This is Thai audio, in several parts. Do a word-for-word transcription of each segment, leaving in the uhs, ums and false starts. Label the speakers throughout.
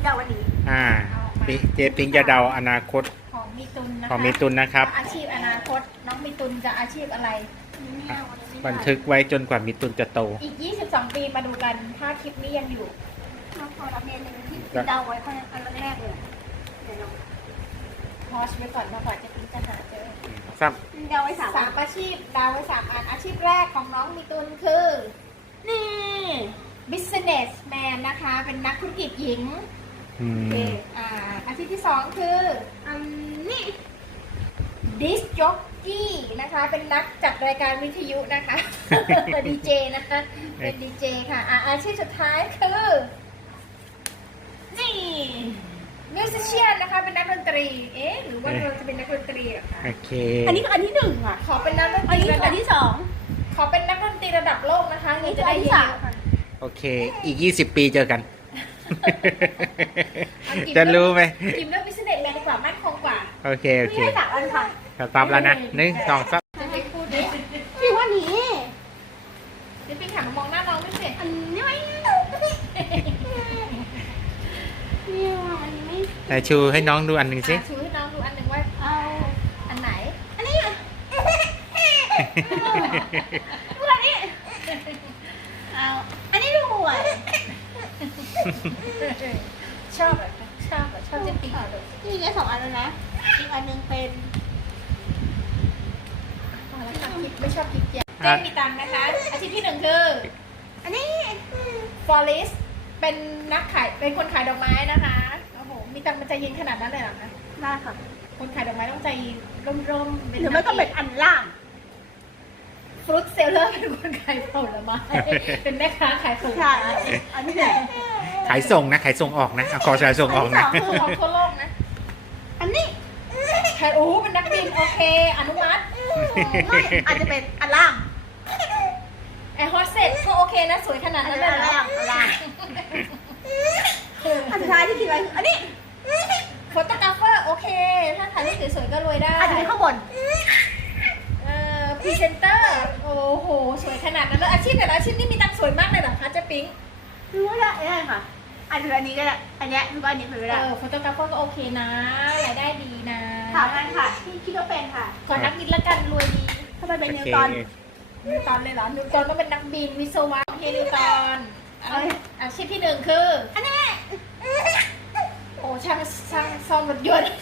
Speaker 1: เดาวันนี้
Speaker 2: อ่าเจปิงจะเดาอนาคต
Speaker 3: ของมีตุนนะคะ
Speaker 2: ของมีตุนนะครับ
Speaker 3: อาชีพอนาคตน้องมีตุนจะอาชีพอะไร
Speaker 2: บันทึกไว้จนกว่ามีตุนจะโต
Speaker 3: อีกยี่สิบสองปีมาดูกันถ้าคลิปนี้ยังอยู่
Speaker 1: เราขอรับเรียนหนึ่งที่เดาไว้อันแรกเลยเดี๋ยวเรา
Speaker 3: พอชไว้ก่อนมาก่อนจะปิงจะหาเจอ
Speaker 2: ซ้
Speaker 1: ำเดาไว้สาม
Speaker 3: สามอาชีพเดาไว้สามอันอาชีพแรกของน้องมีตุนคือนี่ businessman นะคะเป็นนักธุรกิจหญิงโอเคอ่าอาชีพที่สองคืออันนี้ disc jockey นะคะเป็นนักจัดรายการวิทยุนะคะเป็นดีเจนะคะเป็นดีเจค่ะอ่าอาชีพสุดท้ายคือนี่ musician นะคะเป็นนักดนตรีเอ๊ะหรือว่าเราจะเป็นนักดนตรีอะคะ
Speaker 2: โอเค
Speaker 1: อันนี้อันที่หนึ่งอ่ะ
Speaker 3: ขอเป็นนักดนตรีระดับ
Speaker 1: ที่สอง
Speaker 3: ขอเป็นนักดนตรีระดับโลกนะคะนี่จะได้เยอะ
Speaker 2: โอเคอีกยี่สิบปีเจอกันจะรู้ไหม
Speaker 3: กิมเลือก businessman ดีกว่ามั่นคงกว่า
Speaker 2: โอเคโอเค
Speaker 1: ไม่ได้สามอันค่ะ
Speaker 2: ตามแล้วนะหนึ่งสองสาม
Speaker 3: จะให้พูดดิ
Speaker 1: พี่ว่านี้
Speaker 3: เดี๋ยวพี่ถามมองหน้าน้องไม่เสร็จ
Speaker 1: อันนี้ไม่นี่ว่าอันนี้ไม่
Speaker 2: แต่ชูให้น้องดูอันหนึ่งสิ
Speaker 3: ชูให้น้องดูอันหนึ่งว่า
Speaker 1: เอา
Speaker 3: อันไหน
Speaker 1: อันนี้ดูอันนี้เอาอันนี้ดูอ่ะ
Speaker 3: ชอบอ่ะชอบอ่ะชอบจะปีกเลย
Speaker 1: นี่แค่สองอันแล้วนะอีกอันหนึ่งเป็น
Speaker 3: แล้วค่ะคิดไม่ชอบคิดเยอะเจ๊มีตังค์นะคะอาชีพที่หนึ่งคือ
Speaker 1: อันนี้
Speaker 3: florist เป็นนักขายเป็นคนขายดอกไม้นะคะโอ้โหมีตังค์มันใจเย็นขนาดนั้นเลยเหรอคะ
Speaker 1: ได้ค่ะ
Speaker 3: คนขายดอกไม้ต้องใจร่มๆ
Speaker 1: หรือไม่ก็เป็นอันล่าง
Speaker 3: ฟรุตเซลเลอร์เป็นคนขายผลไม้เป็นแม่ค้าขายผลไม้
Speaker 1: อันนี้แหละ
Speaker 2: ขายส่งนะขายส่งออกนะขอขายส่งออกนะ
Speaker 3: ส่งออกทั่วโลกนะ
Speaker 1: อันนี้
Speaker 3: ขายโอ้เป็นนักบินโอเคอนุมัติ
Speaker 1: ไม่อาจจะเป็นอันล่าง
Speaker 3: แอร์โฮสเตสก็โอเคนะสวยขนาดนั้นเลย
Speaker 1: อันล่างอันล่างอันสุดท้ายที่คิดไว้อันนี้
Speaker 3: โฟโตกราฟเฟอร์โอเคถ้าถ่ายรูปสวยๆก็รวยได้
Speaker 1: อาจจะเป็นข้างบน
Speaker 3: เอ่อพรีเซนเตอร์โอ้โหสวยขนาดนั้นแล้วอาชีพแต่ละอาชีพนี่มีตังค์สวยมากเลยเหรอคะเจ๊ปิ๊ง
Speaker 1: รู้ได้ได้ค่ะอาจจะอันนี้ก็ได้อันนี้รู้ว่าอันนี้เป็นไปได้
Speaker 3: เออโฟโตกราฟเฟอร์ก็โอเคนะรายได้ดีนะ
Speaker 1: ถามกันค่ะที่คิดว่าเป็นค่ะ
Speaker 3: ก่อนนักบินละกันรวยดี
Speaker 1: ทำไมเป็นนิวตัน
Speaker 3: นิวตันเลยเหรอนิวตันต้องเป็นนักบินวิศวะโอเคนิวตันอาชีพที่หนึ่งคือ
Speaker 1: อันนี้
Speaker 3: โอ้ช่างช่างซ่อมรถยนต์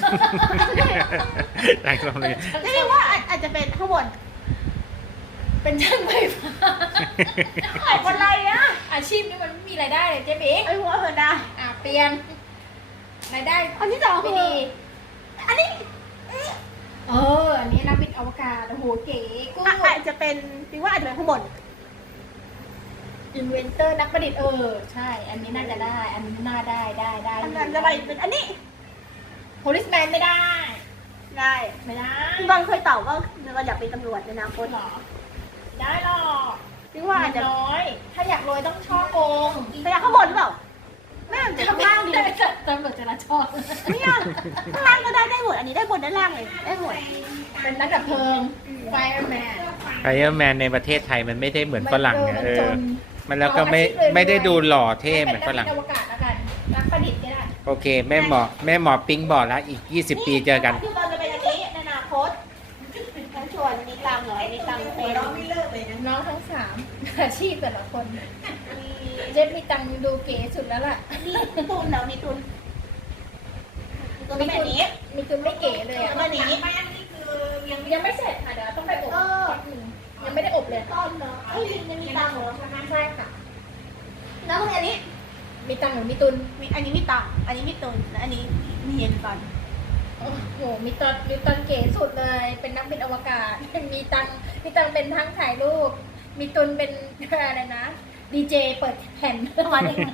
Speaker 2: ช่างซ่อมรถยนต์
Speaker 1: เรียกว่าอาจจะเป็นข้างบน
Speaker 3: เป็นช่างไฟฟ้า
Speaker 1: ขายอะไรอ่ะ
Speaker 3: อาชีพนี้มันไม่มีรายได้เลยเจ๊บิ๊ก
Speaker 1: ไอ้หัวเหินได้
Speaker 3: อ่ะเปลี่ยนรายได้
Speaker 1: อันที่สองคืออันนี้
Speaker 3: เอออันนี้นักบินอวกาศโอ้โหเก๋กู
Speaker 1: อาจจะเป็นคิดว่าอาจจะเป็นข้างบน
Speaker 3: อินเวนเตอร์นักประดิษฐ์เออใช่อันนี้น่าจะได้อันนี้น่าได้ได้ได้
Speaker 1: อันนั้นจะไปเป็นอันนี้
Speaker 3: policeman ไม่ได้
Speaker 1: ได้
Speaker 3: ไม่ได้
Speaker 1: พี่บอลเคยตอบว่าเราอยากเป็นตำรวจในอนาคต
Speaker 3: หรอได้หรอก
Speaker 1: พี่ว่าจะ
Speaker 3: น้อยถ้าอยากรวยต้องช่อโกง
Speaker 1: แต่อยากข้างบนหรือเปล่าไม่จะข้างล่างดี
Speaker 3: ตำรวจจราจร
Speaker 1: นี่อ่ะข้างล่างก็ได้ได้หมดอันนี้ได้บนได้ล่างเลยได้หมด
Speaker 3: เป็นนักดับเพลิงไฟแมน
Speaker 2: ไฟแมนในประเทศไทยมันไม่ได้เหมือนฝรั่งเออมันแล้วก็ไม่ไม่ได้ดูหล่อเท่เหมือนฝรั่ง
Speaker 3: อวกาศแล้วกันนักประดิษฐ์ก็ได้
Speaker 2: โอเคแม่หมอแม่หมอปิ๊งบอกแล้วอีกยี่สิบปีเจอกัน
Speaker 1: พี่บอลจะเป็นอันนี้ในอนาคตทั้งส่วนนี้ตังเหรออันนี้ตังเป็นน้องไม่เลิกเลยนะ
Speaker 3: น้องทั้งสามอาชีพแต่ละคนเจ๊มีตังดูเก๋สุดแล้วล่ะ
Speaker 1: นี่ตุนแล้วนี่ตุน
Speaker 3: ตัวมีตุนมีตุนไม่เก๋เลยอ่ะ
Speaker 1: อันนี้
Speaker 3: ยังยังไม่เสร็จค่ะเดี๋ยวต้องไปอบยังไม่ได้อบเลย
Speaker 1: ต้นเนาะเอ้ยยังมีตังเหรอ
Speaker 3: ใช่ค่ะ
Speaker 1: แล้วอันนี้
Speaker 3: มีตังหรือมีตุน
Speaker 1: มีอันนี้มีตังอันนี้มีตุนและอันนี้มีเย็นตัน
Speaker 3: โอ้โหมีตอนมีตอนเก๋สุดเลยเป็นนักบินอวกาศมีตังมีตังเป็นทั้งถ่ายรูปมีตุนเป็นอะไรนะดีเจเปิดแผ่นประมาณนี้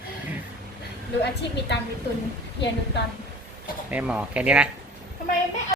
Speaker 3: หรืออาชีพมีตังมีตุนเฮียนุตัน
Speaker 2: แม่หมอแค่นี้นะ
Speaker 3: ทำไมไม่